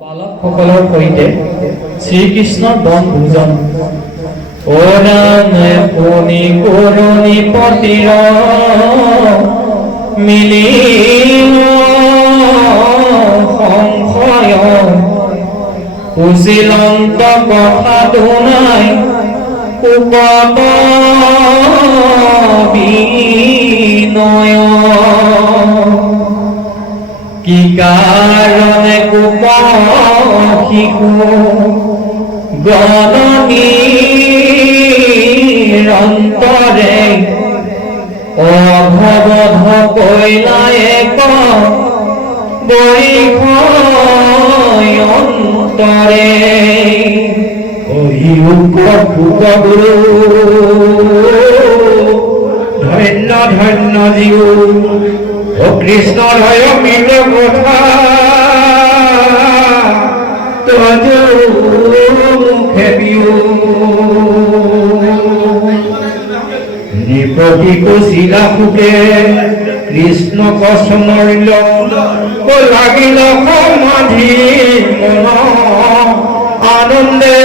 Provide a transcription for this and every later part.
বালকসকলৰ সৈতে শ্ৰীকৃষ্ণৰ বনভোজন। ও ৰাম পুনি কৰুণী পতিৰ মিলিল সংশয়, কুশিলন্ত কথা দুনাই কুপত বিনয়। কি কাৰণে কুপ শিশু গণনীৰন্তৰে অভবধ কৈলায়ে বৈষয় অন্তৰে। গুৰু ধন্য ধন্য জীৱ ও কৃষ্ণ হয় মিল কথা মুখে নিপতি কচিলা সুখে কৃষ্ণ কসমৰিল লাগিল সমাধি মন আনন্দে।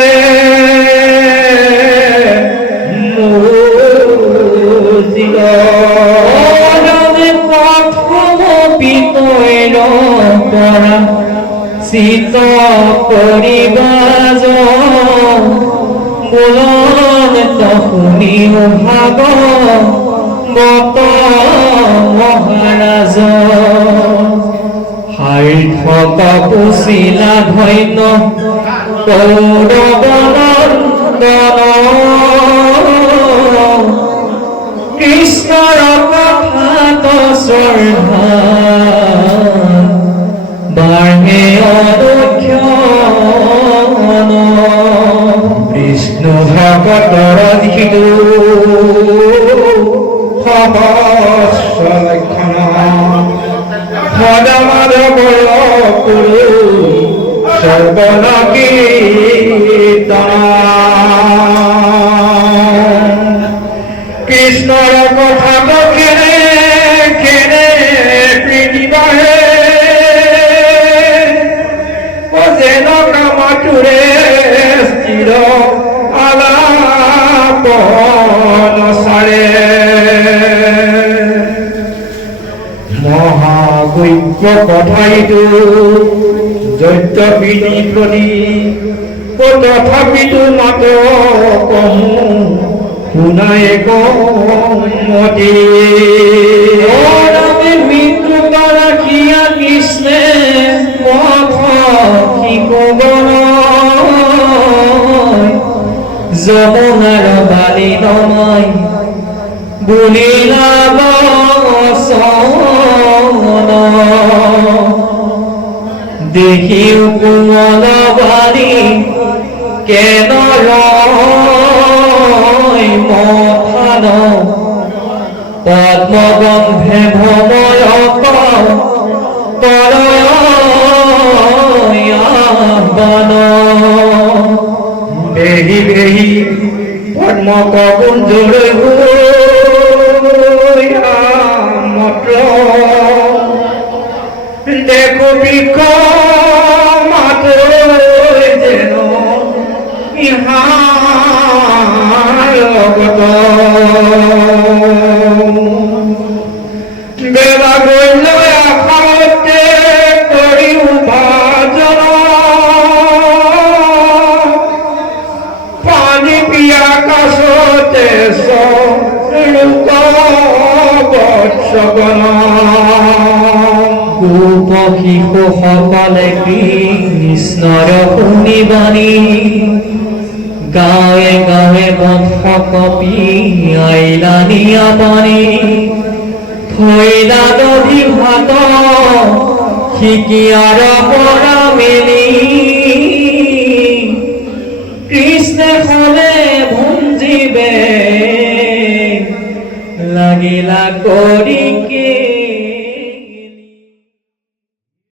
চিত কৰিবাজ বোলন শুনি ভাগ মত মহাৰাজ। সাৰ্থক কুশিলা ধন্য কৌৰৱনন্দন, কৃষ্ণৰ কথাত শ্ৰদ্ধা বাঢ়ে অনুক্ষণ। বিষ্ণু ভকতৰ দিশিলো সহস্ৰ লক্ষণ, মদ মাধৱৰ কুৰু সৰ্বন কীৰ্তন। কৃষ্ণৰ কথা কেনে কেনে প্ৰীতি বাঢ়ে, যেন কামাতুৰে স্থিৰ আলাপন চাৰে। মহাকৈক্য কথাইটো যদ্যপি নিপনি তথাপিতো মাত কমো শুনাই কমতি। মৃত্যু গৰাকীয়া কৃষ্ণে যমুনাৰ বালি নমাই বুলিলা বচন। দেখিও কোমল বালি কেন মথান, পদ্মগন্ধে ভ্ৰময় বন। বেহি বেহি পদ্ম কুঞ্জৰে মত্ৰ দেখো বৃক্ষ মাত যেন ইহাৰ গত। বেলা গল্য আশাতে কৰি উপাৰ্জন, পানী পিয়া কাষতে লোক বৎসগণ। গোপ শিশুসকলে কৃষ্ণৰ শুনিবাণী, গাঁৱে গাঁৱে বৎস কপি আইলানি আপনি। থৈলা দধি ভাত শিকিয়াৰ পৰা মেলি, কৃষ্ণে হলে ভঞ্জিবে লাগিলা